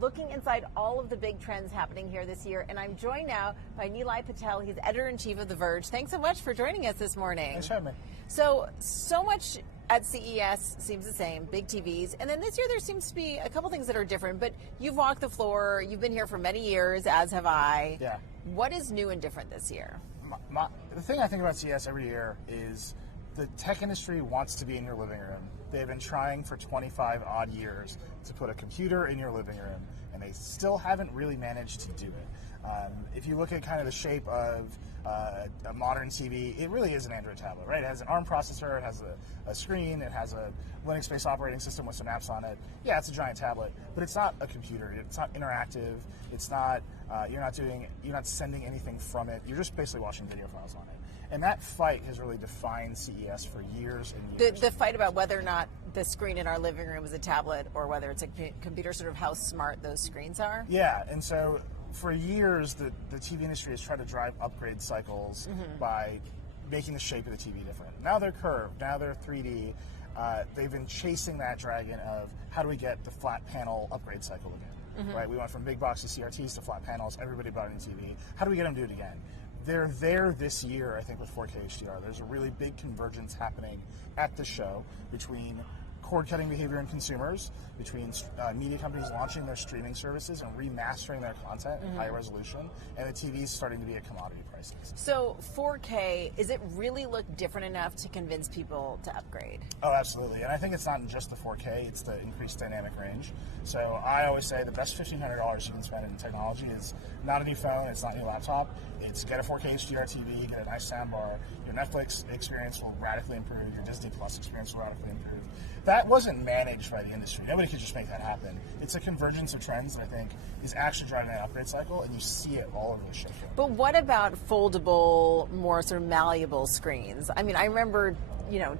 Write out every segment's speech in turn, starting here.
looking inside all of the big trends happening here this year. And I'm joined now by Nilay Patel. He's editor-in-chief of The Verge. Thanks so much for joining us this morning. Thanks for having me. So much at CES seems the same, big TVs. And then this year there seems to be a couple things that are different. But you've walked the floor. You've been here for many years, as have I. Yeah. What is new and different this year? The thing I think about CES every year is the tech industry wants to be in your living room. They've been trying for 25 odd years to put a computer in your living room, and they still haven't really managed to do it. If you look at kind of the shape of a modern TV, it really is an Android tablet, right? It has an ARM processor, it has a screen, it has a Linux-based operating system with some apps on it. Yeah, it's a giant tablet, but it's not a computer. It's not interactive. It's not. You're not sending anything from it. You're just basically watching video files on it. And that fight has really defined CES for years and years. The fight about whether or not the screen in our living room is a tablet or whether it's a computer, sort of how smart those screens are? Yeah, and so for years, the TV industry has tried to drive upgrade cycles by making the shape of the TV different. Now they're curved, now they're 3D. They've been chasing that dragon of how do we get the flat panel upgrade cycle again, right? We went from big box to CRTs to flat panels, everybody bought a new TV. How do we get them to do it again? They're there this year, I think, with 4K HDR. There's a really big convergence happening at the show between cord-cutting behavior in consumers, between media companies launching their streaming services and remastering their content in high resolution, and the TVs starting to be at commodity prices. So 4K, is it really look different enough to convince people to upgrade? Oh, absolutely. And I think it's not just the 4K, it's the increased dynamic range. So I always say the best $1,500 you can spend in technology is not a new phone, it's not a new laptop, it's get a 4K HDR TV, get a nice soundbar, your Netflix experience will radically improve, your Disney Plus experience will radically improve. That wasn't managed by the industry. Nobody could just make that happen. It's a convergence of trends that I think is actually driving that upgrade cycle, and you see it all over the show. But what about foldable, more sort of malleable screens? I mean, I remember,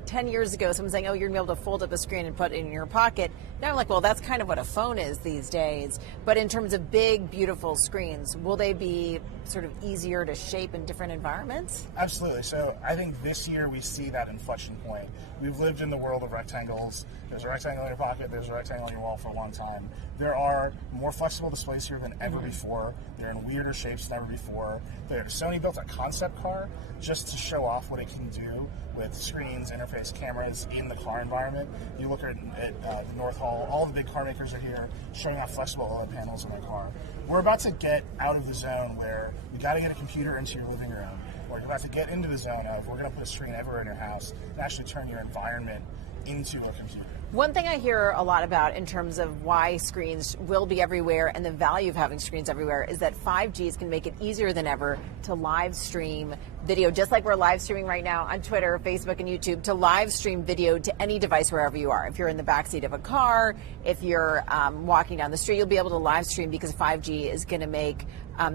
10 years ago, someone saying, oh, you're going to be able to fold up a screen and put it in your pocket. Now I'm like, well, that's kind of what a phone is these days. But in terms of big, beautiful screens, will they be sort of easier to shape in different environments? Absolutely. So I think this year we see that inflection point. We've lived in the world of rectangles. There's a rectangle in your pocket, there's a rectangle on your wall for a long time. There are more flexible displays here than ever before. They're in weirder shapes than ever before. Sony built a concept car just to show off what it can do with screens, interface, cameras in the car environment. You look at the North Hall, all the big car makers are here showing off flexible OLED panels in their car. We're about to get out of the zone where we got to get a computer into your living room. We're about to get into the zone of we're going to put a screen everywhere in your house and actually turn your environment into a computer. One thing I hear a lot about in terms of why screens will be everywhere and the value of having screens everywhere is that 5G is going to make it easier than ever to live stream video, just like we're live streaming right now on Twitter, Facebook, and YouTube, to live stream video to any device wherever you are. If you're in the backseat of a car, if you're walking down the street, you'll be able to live stream because 5G is going to make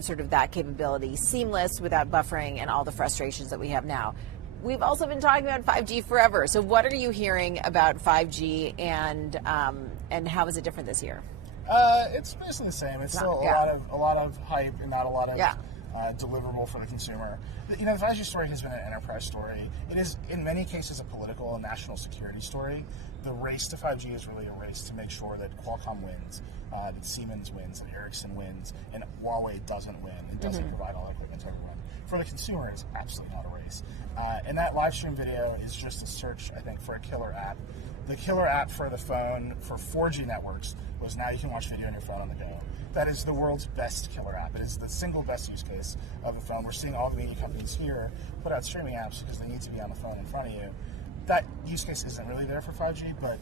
sort of that capability seamless without buffering and all the frustrations that we have now. We've also been talking about 5G forever. So what are you hearing about 5G and how is it different this year? It's basically the same. It's still a lot of hype and not a lot of deliverable for the consumer. The 5G story has been an enterprise story. It is, in many cases, a political and national security story. The race to 5G is really a race to make sure that Qualcomm wins, that Siemens wins, that Ericsson wins, and Huawei doesn't win. It doesn't provide all equipment to everyone. For the consumer, it's absolutely not a race. And that live stream video is just a search, I think, for a killer app. The killer app for the phone for 4G networks was now you can watch video on your phone on the go. That is the world's best killer app. It is the single best use case of a phone. We're seeing all the media companies here put out streaming apps because they need to be on the phone in front of you. That use case isn't really there for 5G, but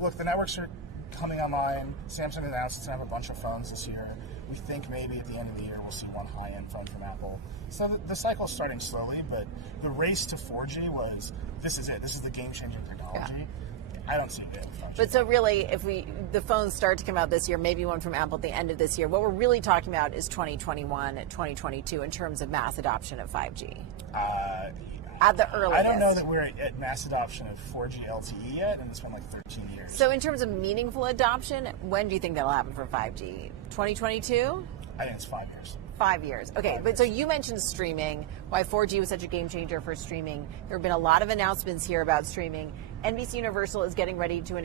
look, the networks are coming online. Samsung announced it's going to have a bunch of phones this year. We think maybe at the end of the year we'll see one high-end phone from Apple. So the cycle's starting slowly, but the race to 4G was, this is it. This is the game-changing technology. Yeah. I don't see it. But so really, if the phones start to come out this year, maybe one from Apple at the end of this year, what we're really talking about is 2021 and 2022 in terms of mass adoption of 5G. At the earliest. I don't know that we're at mass adoption of 4G LTE yet, and it's been like 13 years. So in terms of meaningful adoption, when do you think that'll happen for 5G? 2022? I think it's 5 years. 5 years. Okay, but so you mentioned streaming, why 4G was such a game changer for streaming. There have been a lot of announcements here about streaming. NBC Universal is getting ready to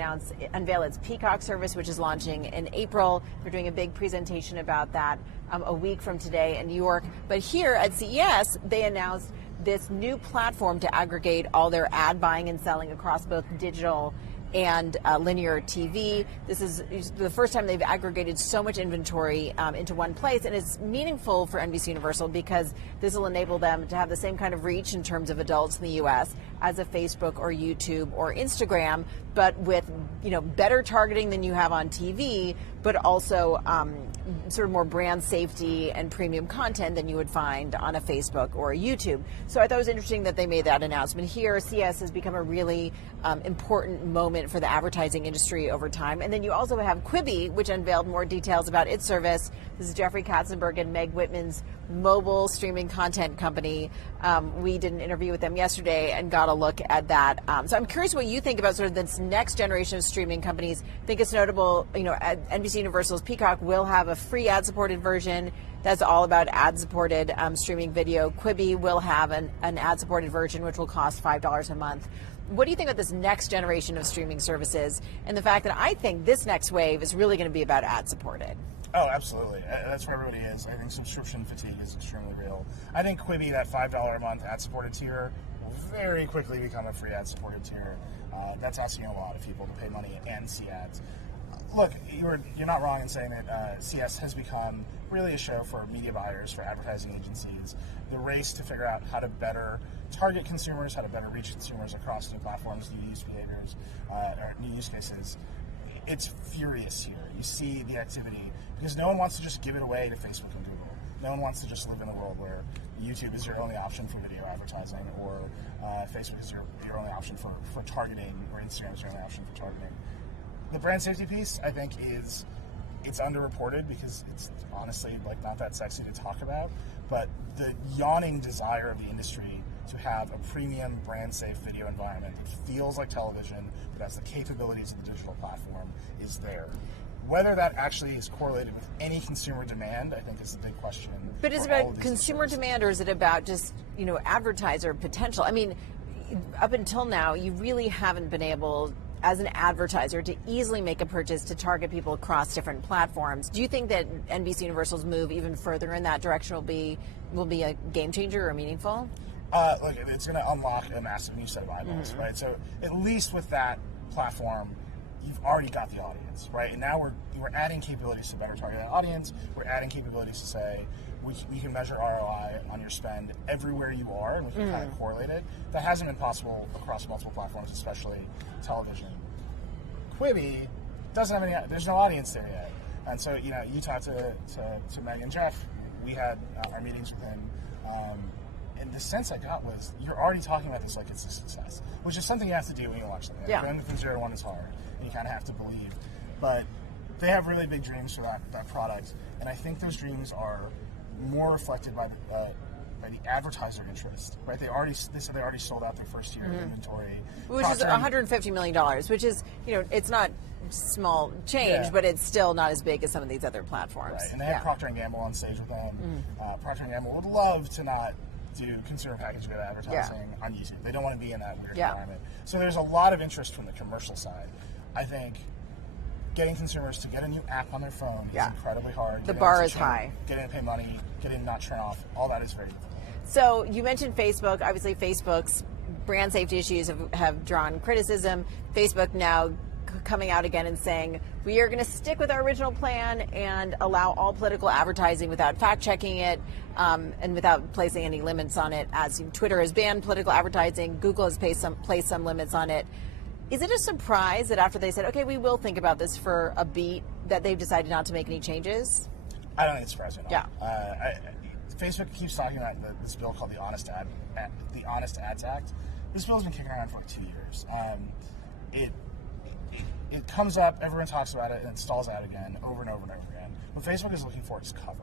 unveil its Peacock service, which is launching in April. They're doing a big presentation about that a week from today in New York. But here at CES, they announced this new platform to aggregate all their ad buying and selling across both digital and linear TV. This is the first time they've aggregated so much inventory into one place, and it's meaningful for NBC Universal because this will enable them to have the same kind of reach in terms of adults in the U.S. as a Facebook or YouTube or Instagram, but with better targeting than you have on TV, but also sort of more brand safety and premium content than you would find on a Facebook or a YouTube. So I thought it was interesting that they made that announcement here. CES has become a really important moment for the advertising industry over time. And then you also have Quibi, which unveiled more details about its service. This is Jeffrey Katzenberg and Meg Whitman's mobile streaming content company. We did an interview with them yesterday and got a look at that. So I'm curious what you think about sort of this next generation of streaming companies. I think it's notable, at NBC Universal's Peacock will have a free ad-supported version that's all about ad-supported streaming video. Quibi will have an ad-supported version, which will cost $5 a month. What do you think about this next generation of streaming services and the fact that I think this next wave is really going to be about ad-supported? Oh, absolutely. That's where everybody is. I think subscription fatigue is extremely real. I think Quibi, that $5 a month ad-supported tier, will very quickly become a free ad-supported tier. That's asking a lot of people to pay money and see ads. Look, you're not wrong in saying that CS has become really a show for media buyers, for advertising agencies. The race to figure out how to better target consumers, how to better reach consumers across new platforms, new use behaviors, or new use cases. It's furious here. You see the activity because no one wants to just give it away to Facebook and Google. No one wants to just live in a world where YouTube is your only option for video advertising, or Facebook is your only option for targeting, or Instagram is your only option for targeting. The brand safety piece, I think, it's underreported because it's honestly not that sexy to talk about. But the yawning desire of the industry to have a premium brand safe video environment that feels like television, but has the capabilities of the digital platform, is there. Whether that actually is correlated with any consumer demand, I think is the big question. But is it about consumer demand, or is it about just, advertiser potential? I mean, up until now, you really haven't been able, as an advertiser, to easily make a purchase to target people across different platforms. Do you think that NBC Universal's move even further in that direction will be a game changer or meaningful? Look, it's going to unlock a massive new set of eyeballs, right? So at least with that platform, you've already got the audience, right? And now we're adding capabilities to better target that audience. We're adding capabilities to say we can measure ROI on your spend everywhere you are, and we can kind of correlate it. That hasn't been possible across multiple platforms, especially television. Quibi doesn't have any. There's no audience there yet, and so you talked to Meg and Jeff. We had our meetings with him. And the sense I got was you're already talking about this like it's a success, which is something you have to do when you watch something. Going from 0 to 1 is hard, and you kind of have to believe. But they have really big dreams for that product, and I think those dreams are more reflected by the advertiser interest. Right? They said they already sold out their first year of inventory, which is $150 million, which is it's not small change, but it's still not as big as some of these other platforms. Right, and they had Procter & Gamble on stage with them. Procter & Gamble would love to not do consumer packaged good advertising on YouTube. They don't want to be in that weird environment. So there's a lot of interest from the commercial side. I think getting consumers to get a new app on their phone is incredibly hard. The bar is high. Getting to pay money, getting to not turn off, all that is very difficult. So you mentioned Facebook. Obviously, Facebook's brand safety issues have drawn criticism. Facebook now coming out again and saying, we are going to stick with our original plan and allow all political advertising without fact-checking it and without placing any limits on it. As Twitter has banned political advertising, Google has placed some limits on it. Is it a surprise that after they said, okay, we will think about this for a beat, that they've decided not to make any changes? I don't think it's surprising at all. Facebook keeps talking about this bill called the Honest Ads Act. This bill has been kicking around for 2 years. It comes up, everyone talks about it, and it stalls out again over and over and over again. What Facebook is looking for is cover.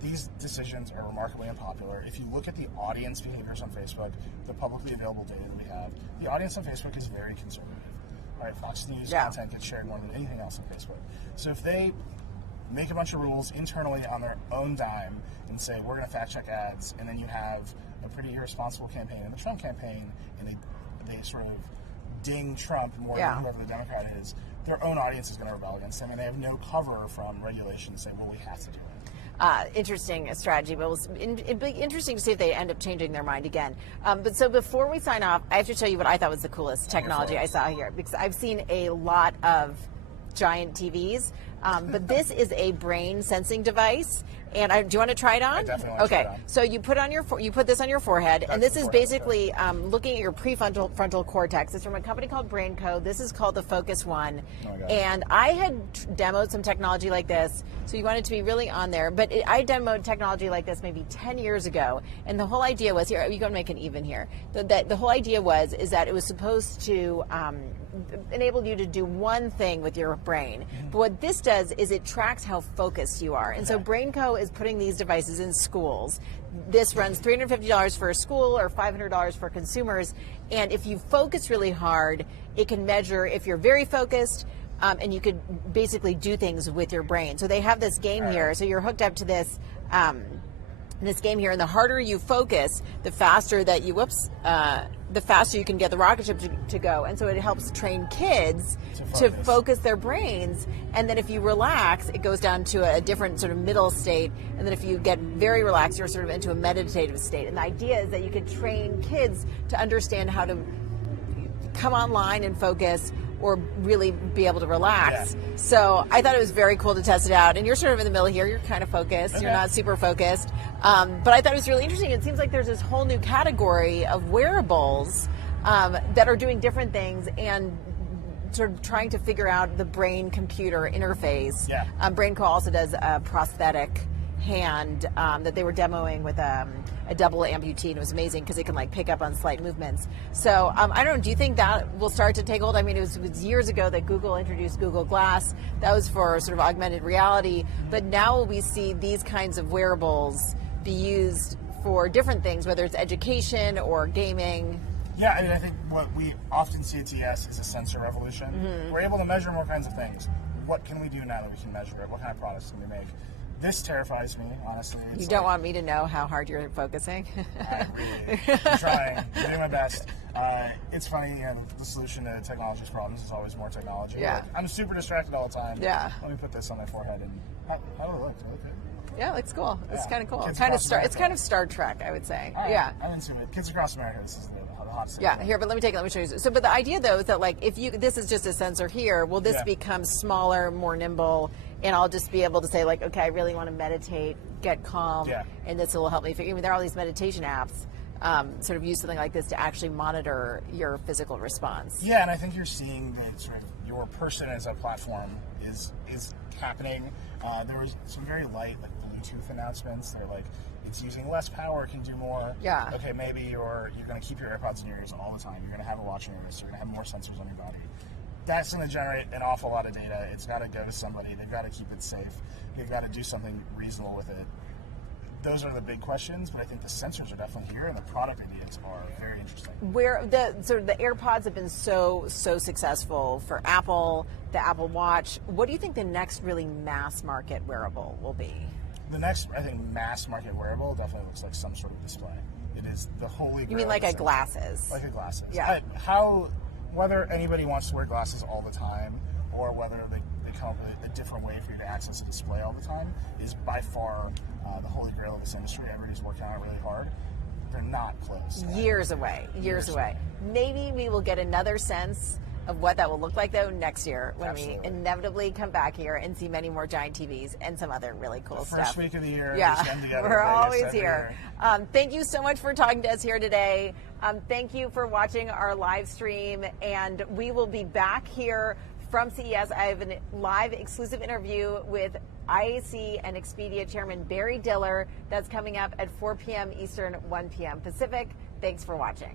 These decisions are remarkably unpopular. If you look at the audience behaviors on Facebook, the publicly available data that we have, the audience on Facebook is very conservative. Right? Fox News content gets shared more than anything else on Facebook. So if they make a bunch of rules internally on their own dime and say, we're going to fact check ads, and then you have a pretty irresponsible campaign in the Trump campaign, and they sort of ding Trump more than whoever the Democrat is, their own audience is going to rebel against them, and they have no cover from regulation saying, well, we have to do it. Interesting strategy, but it'll be interesting to see if they end up changing their mind again. But so before we sign off, I have to show you what I thought was the coolest technology I saw here, because I've seen a lot of giant TVs, but this is a brain sensing device. And do you want to try it on? I definitely want to try it on. So you put this on your forehead, and this is basically looking at your prefrontal cortex. It's from a company called BrainCo. This is called the Focus One, and I had demoed some technology like this. So you want it to be really on there, but I demoed technology like this maybe 10 years ago, and the whole idea was here. You go and make an even here. The whole idea is that it was supposed to enable you to do one thing with your brain. But what this does is it tracks how focused you are, and so BrainCo is putting these devices in schools. This runs $350 for a school or $500 for consumers, and if you focus really hard, it can measure if you're very focused, and you could basically do things with your brain. So they have this game here, so you're hooked up to this game here, and the harder you focus, the faster that you the faster you can get the rocket ship to go. And so it helps train kids to focus their brains. And then if you relax, it goes down to a different sort of middle state. And then if you get very relaxed, you're sort of into a meditative state. And the idea is that you can train kids to understand how to come online and focus, or really be able to relax. So I thought it was very cool to test it out. And you're sort of in the middle here. You're kind of focused. You're not super focused. But I thought it was really interesting. It seems like there's this whole new category of wearables that are doing different things and sort of trying to figure out the brain-computer interface. BrainCo also does a prosthetic hand that they were demoing with a double amputee, and it was amazing because it can like pick up on slight movements. So I don't know, do you think that will start to take hold? I mean, it was years ago that Google introduced Google Glass. That was for sort of augmented reality, but now we see these kinds of wearables be used for different things, whether it's education or gaming. Yeah, I mean, I think what we often see at TES is a sensor revolution. We're able to measure more kinds of things. What can we do now that we can measure it? What kind of products can we make? This terrifies me, honestly. You don't want me to know how hard you're focusing? I'm trying. I'm doing my best. It's funny, you know, the solution to technology's problems is always more technology. Like, I'm super distracted all the time. Let me put this on my forehead. And how do it look? Does it look good? Yeah, it looks cool. It's kind of cool. It's kind of Star Trek, I would say. I didn't see it. Kids across America, this is the hottest thing. Here, but let me show you. So, but the idea though is that like this is just a sensor here. Will this become smaller, more nimble? And I'll just be able to say, like, okay, I really want to meditate, get calm, and this will help me figure. I mean, there are all these meditation apps, sort of use something like this to actually monitor your physical response. Yeah, and I think you're seeing that sort of your person as a platform is happening. There was some very light, like, Bluetooth announcements. They're like, it's using less power, can do more. Okay, maybe you're going to keep your AirPods in your ears all the time. You're going to have a watch on your wrist. You're going to have more sensors on your body. That's going to generate an awful lot of data. It's got to go to somebody. They've got to keep it safe. They've got to do something reasonable with it. Those are the big questions, but I think the sensors are definitely here, and the product ideas are very interesting. Where the AirPods have been so successful for Apple, the Apple Watch. What do you think the next really mass market wearable will be? The next, I think, mass market wearable definitely looks like some sort of display. It is the holy grail. You mean like a glasses? Like a glasses. Yeah. Whether anybody wants to wear glasses all the time, or whether they come up with a different way for you to access a display all the time, is by far the holy grail of this industry. Everybody's working on it really hard. They're not close. Years away. Maybe we will get another sense of what that will look like, though, next year when we inevitably come back here and see many more giant TVs and some other really cool stuff. First week of the year. We're always here. Thank you so much for talking to us here today. Thank you for watching our live stream, and we will be back here from CES. I have a live exclusive interview with IAC and Expedia Chairman Barry Diller. That's coming up at 4 p.m. Eastern, 1 p.m. Pacific. Thanks for watching.